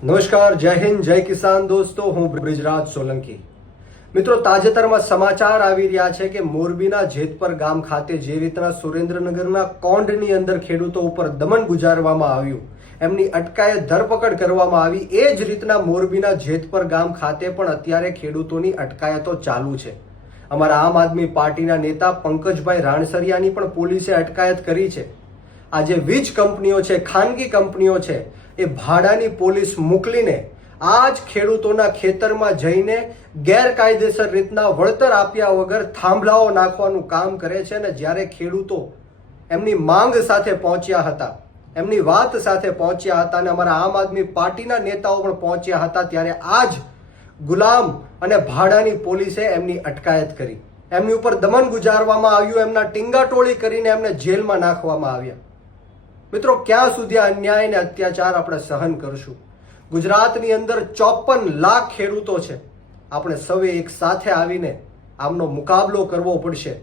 નમસ્કાર, જય હિન્દ, જય કિસાન દોસ્તો, હું બ્રિજરાજ સોલંકી. મિત્રો, તાજેતરમાં સમાચાર આવી રહ્યા છે કે મોરબીના જેતપર ગામ ખાતે જે રીતના સુરેન્દ્રનગરના કોંઢની અંદર ખેડૂતો ઉપર દમન ગુજારવામાં આવ્યું, એમની અટકાયત ધરપકડ કરવામાં આવી, એ જ રીતના મોરબીના જેતપર ગામ ખાતે પણ અત્યારે ખેડૂતોની અટકાયતો ચાલુ છે. અમારા આમ આદમી પાર્ટીના નેતા પંકજભાઈ રાણસરિયાની પણ પોલીસે અટકાયત કરી છે. આ જે વીજ કંપનીઓ છે, ખાનગી કંપનીઓ છે, એ ભાડાની પોલીસ મોકલીને આ જ ખેડૂતોના ખેતરમાં જઈને ગેરકાયદેસર રીતના વળતર આપ્યા વગર થાંભલાઓ નાખવાનું કામ કરે છે. અને જ્યારે ખેડૂતો એમની માંગ સાથે પહોંચ્યા હતા, એમની વાત સાથે પહોંચ્યા હતા અને અમારા આમ આદમી પાર્ટીના નેતાઓ પણ પહોંચ્યા હતા, ત્યારે આ જ ગુલામ અને ભાડાની પોલીસે એમની અટકાયત કરી, એમની ઉપર દમન ગુજારવામાં આવ્યું, એમના ટીંગાટોળી કરીને એમને જેલમાં નાખવામાં આવ્યા. મિત્રો, ક્યાં સુધી આ અન્યાય અને અત્યાચાર આપણે સહન કરશું? ગુજરાતની અંદર 54 લાખ ખેડૂતો છે. આપણે સૌએ એક સાથે આવીને આમનો મુકાબલો કરવો પડશે.